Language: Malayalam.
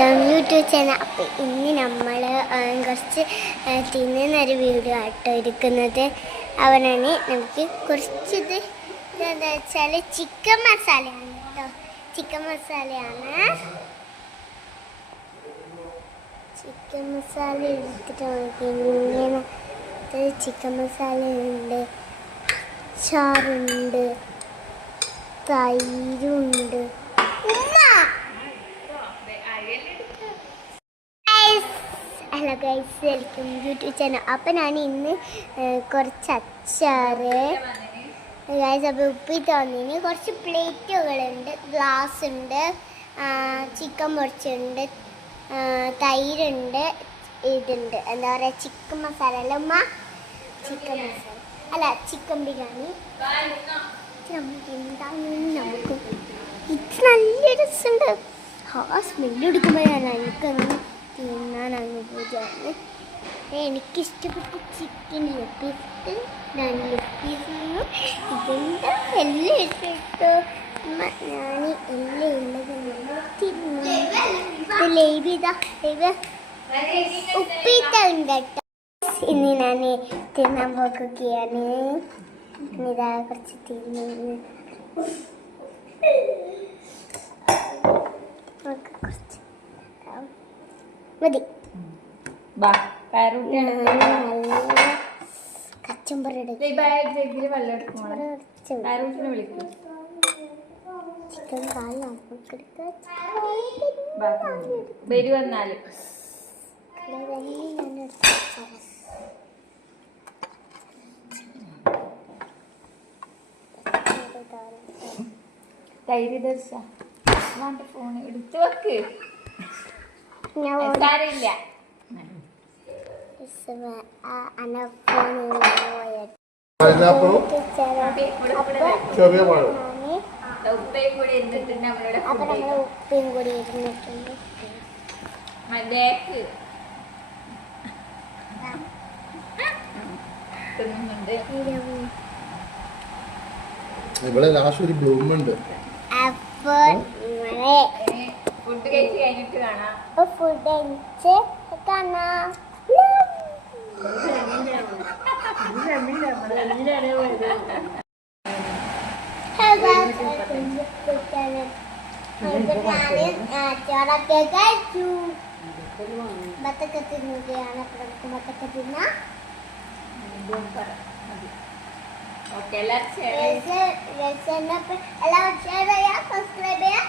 Welcome YouTube channel. അപ്പോൾ ഇന്ന് നമ്മൾ കുറച്ച് തിന്നുന്നൊരു വീഡിയോ ആട്ടോ എടുക്കുന്നത്. അവനാണ് നമുക്ക് കുറച്ചിത് എന്താ വെച്ചാൽ ചിക്കൻ മസാലയാണ് കേട്ടോ. ചിക്കൻ മസാലയാണ്. ചിക്കൻ മസാല എടുത്തിട്ട് നമുക്ക് ഇങ്ങനെ ചിക്കൻ മസാല ഉണ്ട്, ചാറുണ്ട്, തൈരുണ്ട്. Hello guys, welcome YouTube channel. അപ്പം ഞാൻ ഇന്ന് കുറച്ച് അച്ചാറ് ഗൈസ്, അപ്പോൾ ഉപ്പിട്ട് വന്നിന് കുറച്ച് പ്ലേറ്റുകളുണ്ട്, ഗ്ലാസ് ഉണ്ട്, ചിക്കൻ പൊരിച്ചുണ്ട്, തൈരുണ്ട്, ഇതുണ്ട് എന്താ പറയുക ചിക്കൻ മസാല അല്ല ഉമ്മ, ചിക്കൻ മസാല അല്ല ചിക്കൻ ബിരിയാണി. നമുക്ക് ഇത് നല്ല രസമുണ്ട്. സ്മെല്ല് എടുക്കുമ്പോഴാണ് എനിക്കൊന്നും തിന്നാനങ്ങ് പോവുകയാണ്. എനിക്കിഷ്ടപ്പെട്ട ചിക്കൻ ലെഗ് പീസ്, ഞാൻ ലെഗ് പീസ് ഇതെന്താ എല്ലാം ഇഷ്ടപ്പെട്ടോ. ഞാൻ എല്ലാം ഉള്ളത് നമ്മൾ തിന്നു. ഉപ്പിട്ടുണ്ട് കേട്ടോ. ഇന്ന് ഞാൻ തിന്നാൻ പോകുകയാണ്. ഇതാ കുറച്ച് തിന്നു. കുറച്ച് മതി. കച്ചമ്പറ ചിക്കൻ കാല് നമുക്കെടുക്കാം. തൈര് ദർശ ഫോൺ എടുത്തു വെക്ക്. സാരമില്ല. അപ്പൊ നമ്മൾ ഉപ്പയും കൂടി ഇരുന്നിട്ടുണ്ട്. ഇവിടെ ലാസ്റ്റ് ഒരു ബ്ലൂം ഉണ്ട്. അപ്പോൾ ഫുഡ് കഴിച്ച് കഴിഞ്ഞിട്ട് കാണാം. ഫുഡ് കഴിച്ച് കാണാം. ചോറൊക്കെ കഴിച്ചു, ബത്തൊക്കെ തിന്നുകയാണ്. അപ്പോൾ നമുക്ക് ബത്തൊക്കെ തിന്നാം. എല്ലാവരും സബ്സ്ക്രൈബ് ചെയ്യാം.